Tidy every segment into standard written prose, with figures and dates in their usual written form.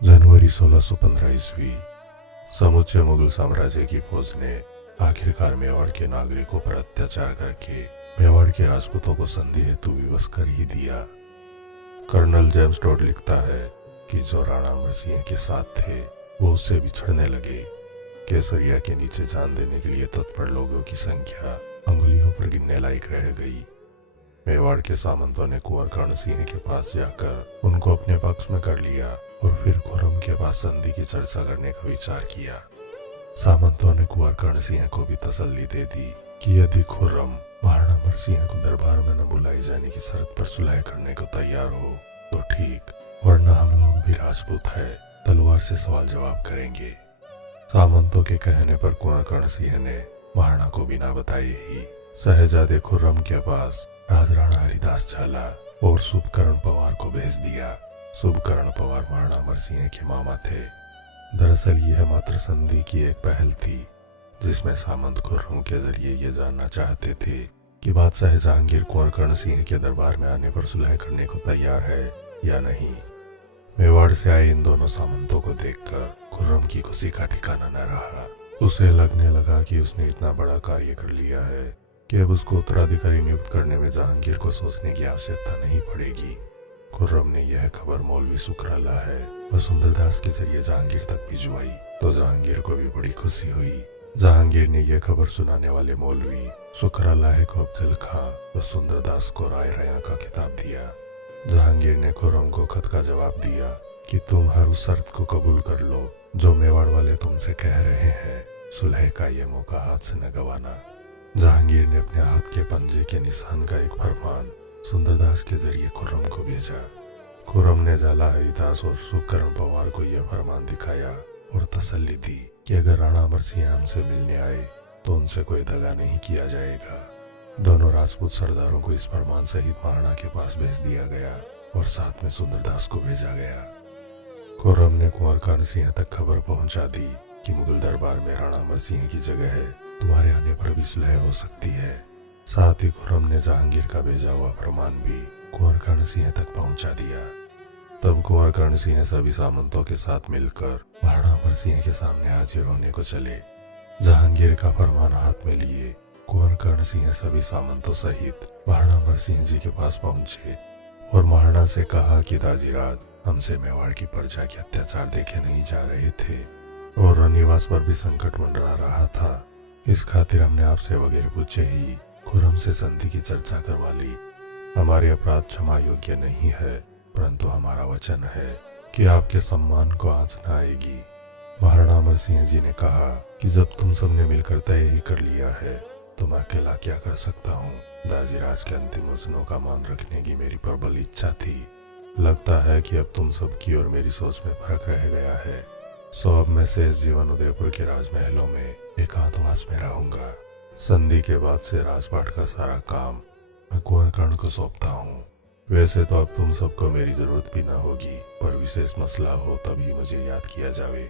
जनवरी 1615 ईस्वी। समूचे मुगल साम्राज्य की फौज ने आखिरकार मेवाड़ के नागरिकों पर अत्याचार करके मेवाड़ के राजपूतों को संधि हेतु विवश कर ही दिया। कर्नल जेम्स टॉड लिखता है कि जो राणा अमर सिंह के साथ थे वो उससे बिछड़ने लगे। केसरिया के नीचे जान देने के लिए तत्पर लोगों की संख्या अंगुलियों पर गिनने लायक रह गई। मेवाड़ के सामंतों ने कुंवर कर्ण सिंह के पास जाकर उनको अपने पक्ष में कर लिया और फिर खुर्रम के पास संधि की चर्चा करने का विचार किया। सामंतों ने कुंवर कर्ण सिंह को भी तसल्ली दे दी कि यदि खुर्रम महाराणा अमर सिंह को दरबार में न बुलाई जाने की शर्त पर सुलह करने को तैयार हो तो ठीक, वरना हम लोग भी राजपूत है, तलवार से सवाल जवाब करेंगे। सामंतों के कहने पर कुंवर कर्ण सिंह ने महाराणा को बिना बताए ही शहजादे खुर्रम के पास राजराणा हरिदास झाला और शुभकर्ण पवार को भेज दिया। शुभकर्ण पवार महाराणा अमर सिंह के मामा थे। दरअसल यह मात्र संधि की एक पहल थी जिसमें सामंत खुर्रम के जरिए ये जानना चाहते थे कि बादशाह जहांगीर कुंवर कर्ण सिंह के दरबार में आने पर सुलह करने को तैयार है या नहीं। मेवाड़ से आए इन दोनों सामंतों को देखकर खुर्रम की खुशी का ठिकाना न रहा। उसे लगने लगा कि उसने इतना बड़ा कार्य कर लिया है कि अब उसको उत्तराधिकारी नियुक्त करने में जहांगीर को सोचने की आवश्यकता नहीं पड़ेगी। खुर्रम ने यह खबर मौलवी सुकराला है व सुंदरदास के जरिए जहांगीर तक भिजवाई तो जहांगीर को भी बड़ी खुशी हुई। जहांगीर ने यह खबर सुनाने वाले मौलवी सुकराला को अफजल खां व सुंदरदास को राय रया का खिताब दिया। जहांगीर ने खुर्रम को खत का जवाब दिया कि तुम हर उस शर्त को कबूल कर लो जो मेवाड़ वाले तुमसे कह रहे हैं। सुलह का ये मौका हाथ से न गंवाना। जहांगीर ने अपने हाथ के पंजे के निशान का एक फरमान सुंदरदास के जरिए खुर्रम को भेजा। खुर्रम ने झाला हरिदास और शुभकर्ण पवार को यह फरमान दिखाया और तसल्ली दी कि अगर राणा अमर सिंह हमसे मिलने आए तो उनसे कोई दगा नहीं किया जाएगा। दोनों राजपूत सरदारों को इस फरमान सहित महाराणा के पास भेज दिया गया और साथ में सुंदरदास को भेजा गया। खुर्रम ने कुंवर कर्ण सिंह तक खबर पहुंचा दी कि मुगल दरबार में राणा अमर सिंह की जगह है, तुम्हारे आने पर भी सुलह हो सकती है। साथ ही खुर्रम ने जहांगीर का भेजा हुआ फरमान भी कुंवर कर्ण सिंह तक पहुंचा दिया। तब कुंवर कर्ण सिंह सभी सामंतों के साथ मिलकर महाराणा अमर सिंह के सामने हाजिर होने को चले। जहांगीर का फरमान हाथ में लिए कुंवर कर्ण सिंह सभी सामंतों सहित महाराणा अमर सिंह जी के पास पहुंचे और महाराणा से कहा कि दाजीराज, हमसे मेवाड़ की प्रजा के अत्याचार देखे नहीं जा रहे थे और रनिवास पर भी संकट मंडरा रहा था। इस खातिर हमने आपसे वगैरह पूछे ही खुर्रम से संधि की चर्चा करवा ली। हमारे अपराध क्षमा योग्य नहीं है, परंतु हमारा वचन है कि आपके सम्मान को आंच न आएगी। महाराणा अमर सिंह जी ने कहा कि जब तुम सबने मिलकर तय ही कर लिया है तो मैं अकेला क्या कर सकता हूँ। दाजीराज के अंतिम वचनों का मान रखने की मेरी प्रबल इच्छा थी। लगता है कि अब तुम सबकी और मेरी सोच में फर्क रह गया है। सो अब मैं शेष जीवन उदयपुर के राजमहलों में एकांतवास में रहूंगा। संधि के बाद से राजपाट का सारा काम मैं कुंवर कर्ण को सौंपता हूँ। वैसे तो अब तुम सबको मेरी जरूरत भी न होगी, पर विशेष मसला हो तभी मुझे याद किया जावे।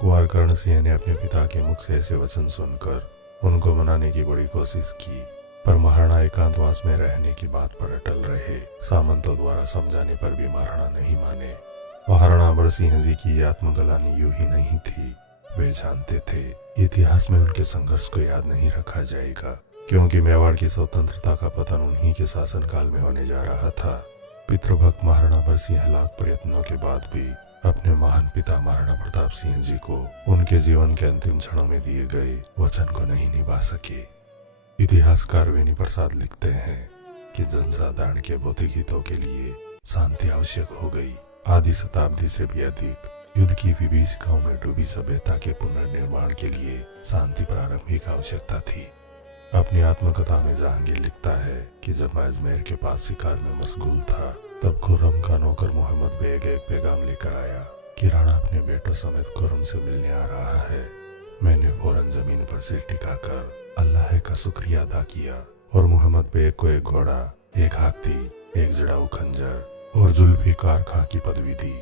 कुंवर कर्ण सिंह ने अपने पिता के मुख से ऐसे वचन सुनकर उनको मनाने की बड़ी कोशिश की, पर महाराणा एकांतवास में रहने की बात पर अटल रहे। सामंतों द्वारा समझाने पर भी महाराणा नहीं माने। महाराणा अमर सिंह जी की आत्मग्लानि यूं ही नहीं थी। वे जानते थे इतिहास में उनके संघर्ष को याद नहीं रखा जाएगा, क्योंकि मेवाड़ की स्वतंत्रता का पतन उन्हीं के शासनकाल में होने जा रहा था। पितृभक्त महाराणा अमर सिंह लाख प्रयत्नों के बाद भी अपने महान पिता महाराणा प्रताप सिंह जी को उनके जीवन के अंतिम क्षणों में दिए गए वचन को नहीं निभा सके। इतिहासकार वेणी प्रसाद लिखते हैं कि जनसाधारण के भौतिक हितों के लिए शांति आवश्यक हो गई। आधी शताब्दी से भी अधिक युद्ध की विभीषिकाओं में डूबी सभ्यता के पुनर्निर्माण के लिए शांति प्रारंभिक आवश्यकता थी। अपनी आत्मकथा में जहांगीर लिखता है कि जब मैं अजमेर के पास शिकार में मशगूल था तब खुर्रम का नौकर मोहम्मद बेग एक पैगाम लेकर आया कि राणा अपने बेटों समेत खुर्रम से मिलने आ रहा है। मैंने फौरन जमीन पर सिर टिकाकर अल्लाह का शुक्रिया अदा किया और मोहम्मद बेग को एक घोड़ा, एक हाथी, एक जड़ाऊ खंजर और जुल्फिकार खां की पदवी दी।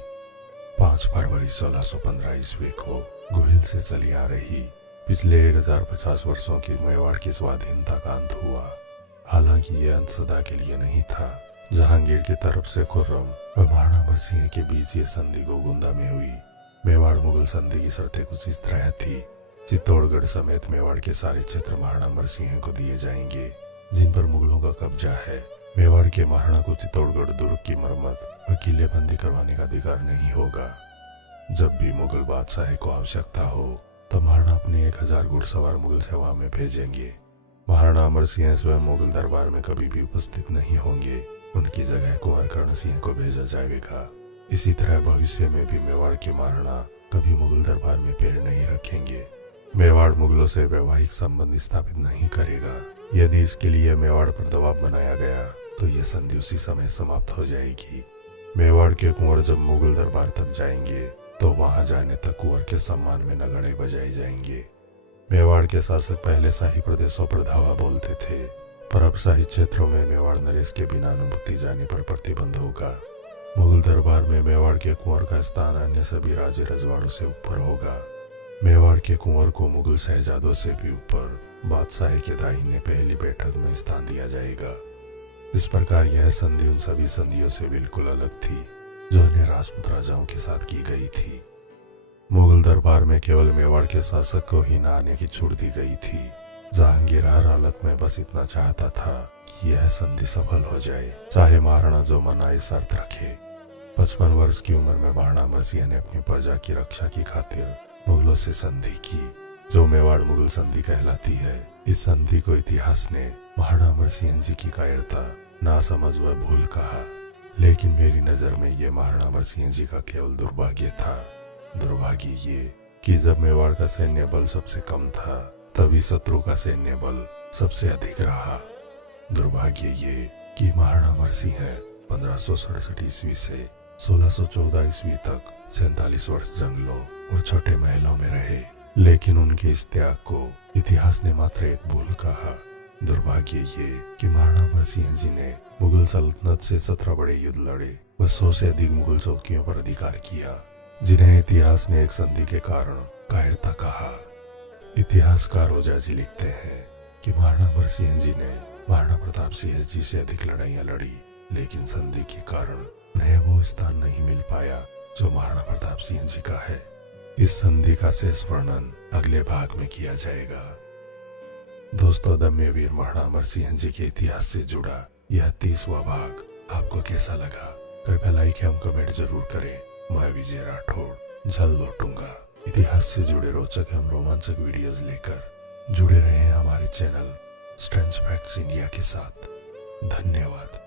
5 फरवरी 1615 ईस्वी को गोहिल से चली आ रही पिछले 1050 वर्षों की मेवाड़ की स्वाधीनता का अंत हुआ। हालांकि यह अंत सदा के लिए नहीं था। जहांगीर की तरफ से खुर्रम और महाराणा अमर सिंह के बीच ये संधि गोगुंदा में हुई। मेवाड़ मुगल संधि की शर्तें कुछ इस तरह थी। चित्तौड़गढ़ समेत मेवाड़ के सारे क्षेत्र महाराणा अमर सिंह को दिए जाएंगे, जिन पर मुगलों का कब्जा है। मेवाड़ के महाराणा को चित्तौड़गढ़ दुर्ग की मरम्मत और किलेबंदी करवाने का अधिकार नहीं होगा। जब भी मुगल बादशाह को आवश्यकता हो तो महाराणा अपने 1000 घुड़सवार मुगल सेवा में भेजेंगे। महाराणा अमर सिंह स्वयं मुगल दरबार में कभी भी उपस्थित नहीं होंगे, उनकी जगह कुंवर कर्ण सिंह को भेजा जाएगा। इसी तरह भविष्य में भी मेवाड़ के महाराणा कभी मुगल दरबार में पैर नहीं रखेंगे। मेवाड़ मुगलों से वैवाहिक संबंध स्थापित नहीं करेगा। यदि इसके लिए मेवाड़ पर दबाव बनाया गया तो यह संधि उसी समय समाप्त हो जाएगी। मेवाड़ के कुंवर जब मुगल दरबार तक जाएंगे तो वहां जाने तक कुंवर के सम्मान में नगाड़े बजाए जाएंगे। मेवाड़ के शासक पहले शाही प्रदेशों पर धावा बोलते थे, पर अब शाही क्षेत्रों में मेवाड़ नरेश के बिना अनुमति जाने पर प्रतिबंध होगा। मुगल दरबार में मेवाड़ के कुंवर का स्थान अन्य सभी राज्य रजवाड़ों से ऊपर होगा। मेवाड़ के कुंवर को मुगल शहजादों से भी ऊपर बादशाह के दाहिने पहली बैठक में स्थान दिया जाएगा। इस प्रकार यह संधि उन सभी संधियों से बिल्कुल अलग थी जो अन्य राजपूत राजाओं के साथ की गई थी। मुगल दरबार में केवल मेवाड़ के शासक को ही न आने की छूट दी गई थी। जहांगीर हर हालत में बस इतना चाहता था कि यह संधि सफल हो जाए, चाहे महाराणा जो मनाए शर्त रखे। 55 वर्ष की उम्र में महाराणा अमर सिंह ने अपनी प्रजा की रक्षा की खातिर मुगलों से संधि की, जो मेवाड़ मुगल संधि कहलाती है। इस संधि को इतिहास ने महाराणा अमर सिंह जी की कायरता, नासमझ व भूल कहा, लेकिन मेरी नजर में ये महाराणा अमर सिंह जी का केवल दुर्भाग्य था। दुर्भाग्य ये कि जब मेवाड़ का सैन्य बल सबसे कम था, तभी शत्रु का सैन्य बल सबसे अधिक रहा। दुर्भाग्य ये कि महाराणा अमर सिंह 1567 ईस्वी से 1614 ईस्वी तक 47 वर्ष जंगलों और छोटे महलों में रहे, लेकिन उनके इस त्याग को इतिहास ने मात्र एक भूल कहा। दुर्भाग्य ये कि महाराणा अमर सिंह जी ने मुगल सल्तनत से 17 बड़े युद्ध लड़े व 100 से अधिक मुगल चौकियों पर अधिकार किया, जिन्हें इतिहास ने एक संधि के कारण कायरता कहा। इतिहासकार ओझा जी लिखते हैं कि महाराणा अमर सिंह जी ने महाराणा प्रताप सिंह जी से अधिक लड़ाइयां लड़ी, लेकिन संधि के कारण उन्हें वो स्थान नहीं मिल पाया जो महाराणा प्रताप सिंह जी का है। इस संधि का शेष वर्णन अगले भाग में किया जाएगा। दोस्तों, दम्य वीर महाराणा अमर सिंह जी के इतिहास से जुड़ा यह 30वां भाग आपको कैसा लगा? कृपया लाइक एवं कमेंट जरूर करें। मैं विजय राठौड़ जल्द लौटूंगा इतिहास से जुड़े रोचक एवं रोमांचक वीडियोस लेकर। जुड़े रहें हमारे चैनल स्ट्रेंज फैक्ट्स इंडिया के साथ। धन्यवाद।